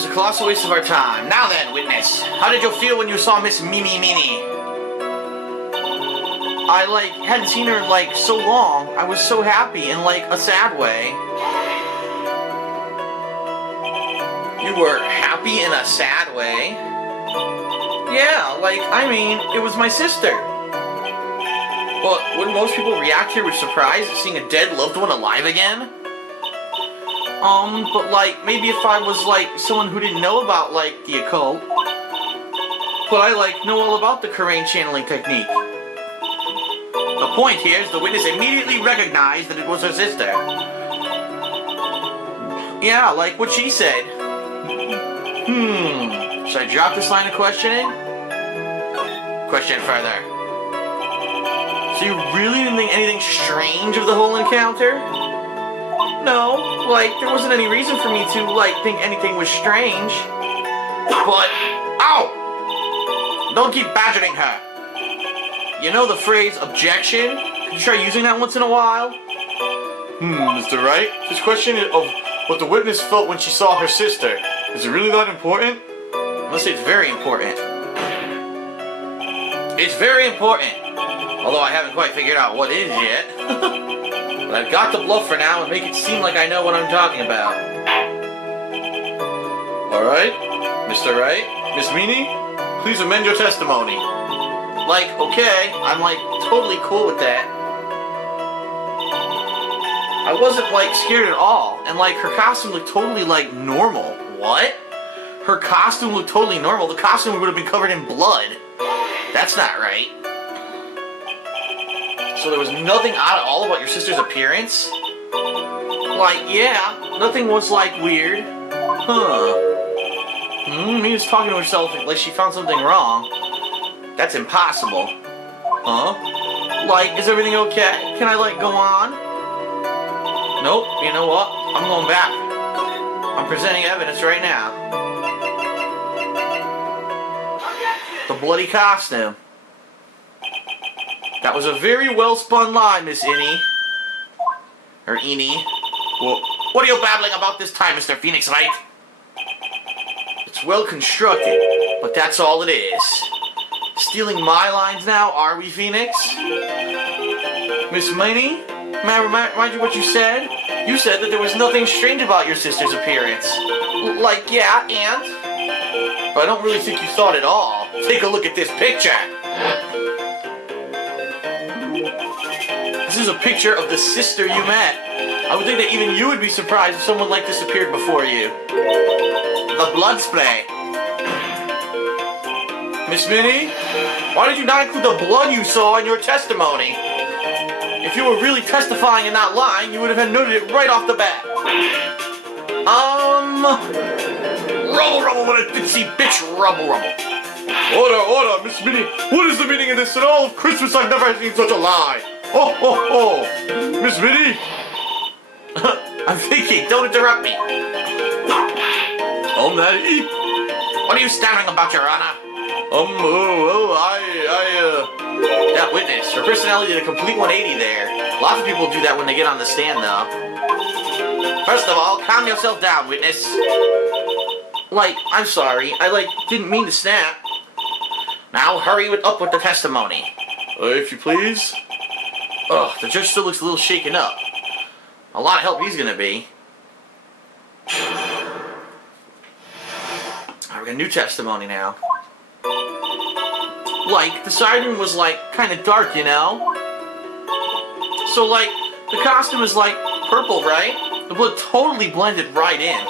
was a colossal waste of our time. Now then, witness, how did you feel when you saw Miss Mimi Mini? I, hadn't seen her, so long. I was so happy in, a sad way. You were happy in a sad way? Yeah, it was my sister. But wouldn't most people react here with surprise at seeing a dead loved one alive again? But maybe if I was someone who didn't know about the occult. But I know all about the Karain channeling technique. The point here is the witness immediately recognized that it was her sister. Yeah, what she said. Should I drop this line of questioning? Question further. So you really didn't think anything strange of the whole encounter? No, there wasn't any reason for me to, think anything was strange. But, ow! Don't keep badgering her. You know the phrase, objection? Could you try using that once in a while? Mr. Wright, this question of what the witness felt when she saw her sister, is it really that important? Let's say it's very important. It's very important. Although I haven't quite figured out what it is yet. But I've got to bluff for now and make it seem like I know what I'm talking about. Alright, Mr. Wright, Miss Meanie, please amend your testimony. Okay, I'm totally cool with that. I wasn't scared at all, and her costume looked totally normal. What? Her costume looked totally normal. The costume would have been covered in blood. That's not right. So there was nothing odd at all about your sister's appearance? Yeah, nothing was weird. Huh. Maybe was talking to herself like she found something wrong. That's impossible. Huh? Is everything okay? Can I, go on? Nope, you know what? I'm going back. I'm presenting evidence right now. The bloody costume. That was a very well-spun lie, Miss Innie. Or Eenie. Well, what are you babbling about this time, Mr. Phoenix Wright? It's well constructed, but that's all it is. Stealing my lines now, are we, Phoenix? Miss Minnie, may I remind you what you said? You said that there was nothing strange about your sister's appearance. Yeah, and? But I don't really think you thought at all. Take a look at this picture. This is a picture of the sister you met. I would think that even you would be surprised if someone like this appeared before you. The blood spray. Miss Minnie, why did you not include the blood you saw in your testimony? If you were really testifying and not lying, you would have noted it right off the bat. Rubble, what a bitsy bitch, rubble. Order, Miss Minnie. What is the meaning of this? In all of Christmas, I've never seen such a lie. Oh. Miss Minnie? I'm thinking, don't interrupt me. Maddie? What are you stammering about, Your Honor? That witness, her personality did a complete 180 there. Lots of people do that when they get on the stand, though. First of all, calm yourself down, witness. I'm sorry. I, didn't mean to snap. Now, hurry up with the testimony. If you please. Ugh, the judge still looks a little shaken up. A lot of help he's gonna be. Alright, we got a new testimony now. The side room was, kind of dark, you know? So, the costume is, purple, right? The blood totally blended right in.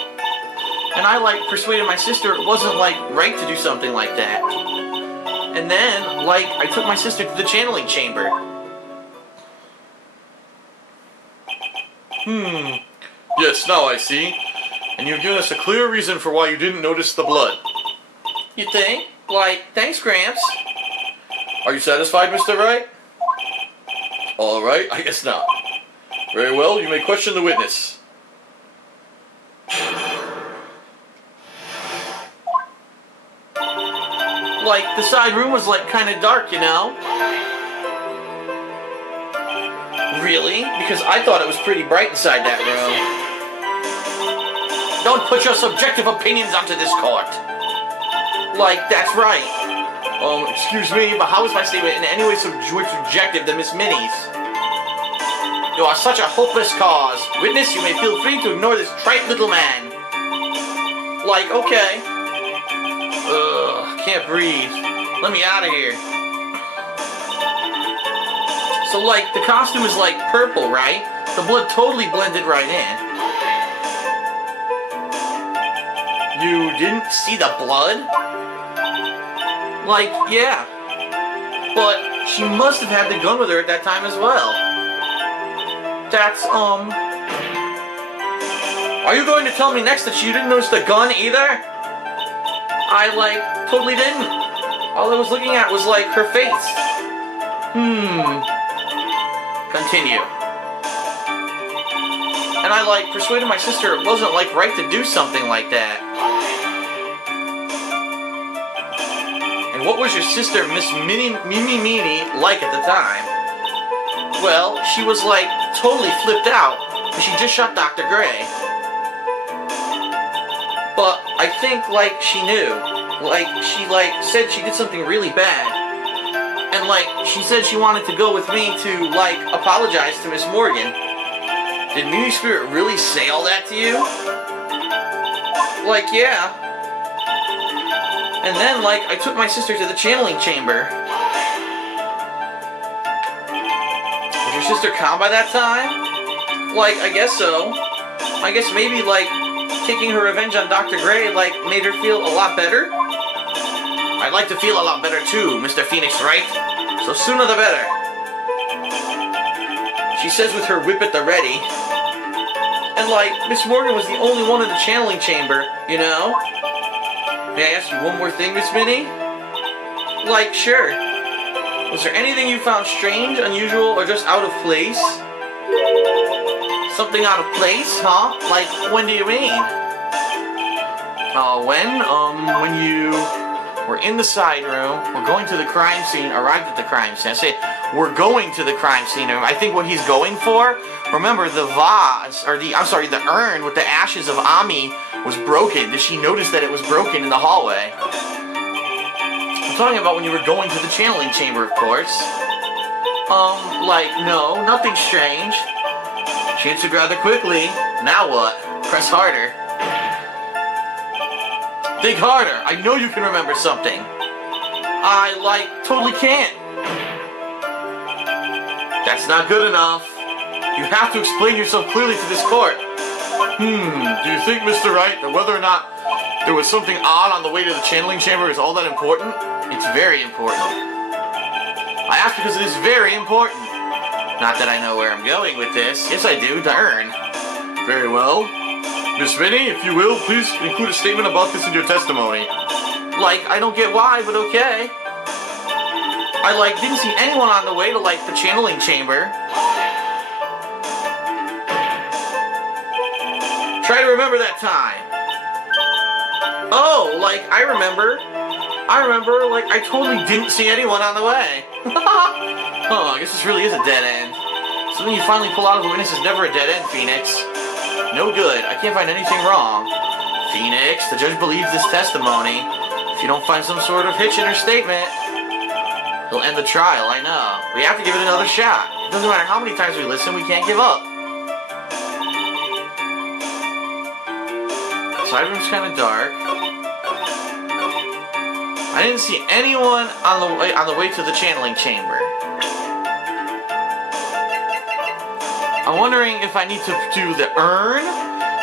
And I, persuaded my sister it wasn't, right to do something like that. And then, I took my sister to the channeling chamber. Yes, now I see. And you've given us a clear reason for why you didn't notice the blood. You think? Thanks, Gramps. Are you satisfied, Mr. Wright? Alright, I guess not. Very well, you may question the witness. The side room was, kind of dark, you know? Really? Because I thought it was pretty bright inside that room. Don't put your subjective opinions onto this court. Like, that's right. Excuse me, but how is my statement in any way subjective to Miss Minnie's? You are such a hopeless cause. Witness, you may feel free to ignore this trite little man. Like, okay. Ugh, can't breathe. Let me out of here. So, like, the costume is, like, purple, right? The blood totally blended right in. You didn't see the blood? Like, yeah. But she must have had the gun with her at that time as well. That's, Are you going to tell me next that you didn't notice the gun either? I, like, totally didn't. All I was looking at was, like, her face. Continue. And I, like, persuaded my sister it wasn't, like, right to do something like that. And what was your sister, Miss Mimi, like at the time? Well, she was, like, totally flipped out, because she just shot Dr. Gray. But I think, like, she knew. Like, she, like, said she did something really bad. And, like, she said she wanted to go with me to, like, apologize to Miss Morgan. Did Mimi Spirit really say all that to you? Like, yeah. And then, like, I took my sister to the channeling chamber. Was your sister calm by that time? Like, I guess so. I guess maybe, like, taking her revenge on Dr. Gray, like, made her feel a lot better? I'd like to feel a lot better too, Mr. Phoenix Wright. So sooner the better. She says with her whip at the ready. And, like, Miss Morgan was the only one in the channeling chamber, you know? May I ask you one more thing, Miss Minnie? Like, sure. Was there anything you found strange, unusual, or just out of place? Something out of place, huh? Like, when do you mean? When you were in the side room, we're going to the crime scene, arrived at the crime scene. I say, we're going to the crime scene. I think what he's going for, remember the vase, or the urn with the ashes of Ami was broken. Did she notice that it was broken in the hallway? I'm talking about when you were going to the channeling chamber, of course. Like, no, nothing strange. She answered rather quickly. Now what? Press harder. Think harder. I know you can remember something. I, like, totally can't. That's not good enough. You have to explain yourself clearly to this court. Do you think, Mr. Wright, that whether or not there was something odd on the way to the channeling chamber is all that important? It's very important. I ask because it is very important. Not that I know where I'm going with this. Yes, I do. The urn. Very well. Miss Minnie, if you will, please include a statement about this in your testimony. Like, I don't get why, but okay. I, like, didn't see anyone on the way to, like, the channeling chamber. Try to remember that time. Oh, like, I remember, like, I totally didn't see anyone on the way. Oh, I guess this really is a dead end. Something you finally pull out of a witness is never a dead end, Phoenix. No good. I can't find anything wrong. Phoenix, the judge believes this testimony. If you don't find some sort of hitch in her statement, he'll end the trial, I know. We have to give it another shot. It doesn't matter how many times we listen, we can't give up. The side room's kind of dark. I didn't see anyone on the way to the channeling chamber. I'm wondering if I need to do the urn,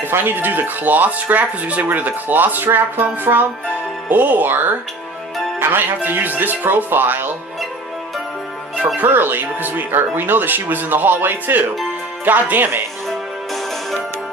if I need to do the cloth scrap, because you say, where did the cloth scrap come from? Or I might have to use this profile for Pearly, because we know that she was in the hallway too. God damn it.